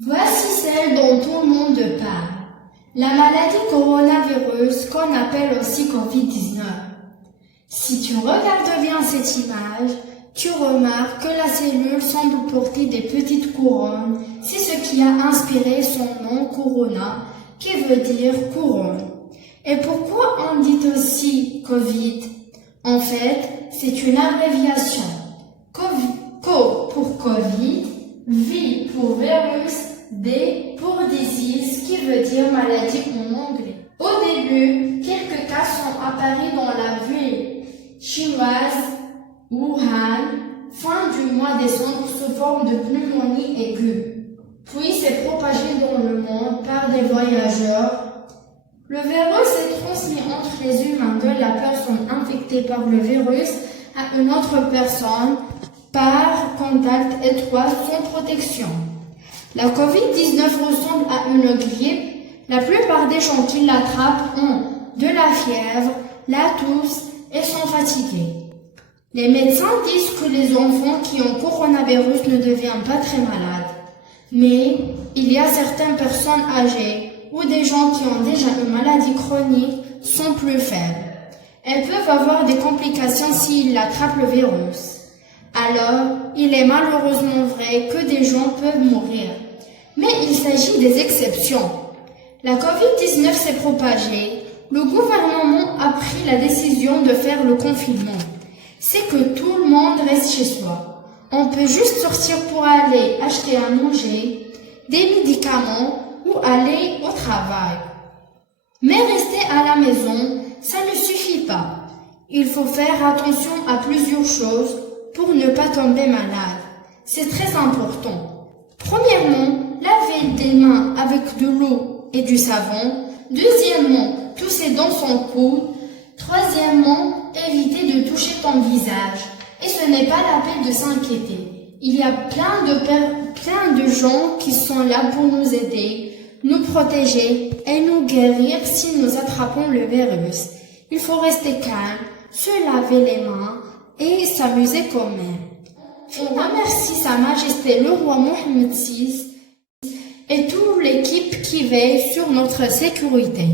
Voici celle dont tout le monde parle. La maladie coronavirus qu'on appelle aussi Covid-19. Si tu regardes bien cette image, tu remarques que la cellule semble porter des petites couronnes. C'est ce qui a inspiré son nom Corona, qui veut dire couronne. Et pourquoi on dit aussi Covid? En fait, c'est une abréviation. Co pour Covid, V pour virus, D pour disease, qui veut dire maladie en anglais. Au début, quelques cas sont apparus dans la ville chinoise Wuhan, fin du mois décembre, sous forme de pneumonie aiguë. Puis s'est propagé dans le monde par des voyageurs. Le virus est transmis entre les humains de la personne infectée par le virus à une autre personne par contact étroit sans protection. La Covid-19 ressemble à une grippe. La plupart des gens qui l'attrapent ont de la fièvre, la toux et sont fatigués. Les médecins disent que les enfants qui ont coronavirus ne deviennent pas très malades. Mais il y a certaines personnes âgées ou des gens qui ont déjà une maladie chronique sont plus faibles. Elles peuvent avoir des complications s'ils attrapent le virus. Alors, il est malheureusement vrai que des gens peuvent mourir. Mais il s'agit des exceptions. La Covid-19 s'est propagée. Le gouvernement a pris la décision de faire le confinement. C'est que tout le monde reste chez soi. On peut juste sortir pour aller acheter à manger, des médicaments ou aller au travail. Mais rester à la maison, ça ne suffit pas. Il faut faire attention à plusieurs choses pour ne pas tomber malade. C'est très important. Premièrement, laver des mains avec de l'eau et du savon. Deuxièmement, tousser dans son coude. Troisièmement, éviter de toucher ton visage. Et ce n'est pas la peine de s'inquiéter. Il y a plein de gens qui sont là pour nous aider, nous protéger et nous guérir si nous attrapons le virus. Il faut rester calme, se laver les mains et s'amuser quand même. On remercie Sa Majesté le roi Mohammed VI et toute l'équipe qui veille sur notre sécurité.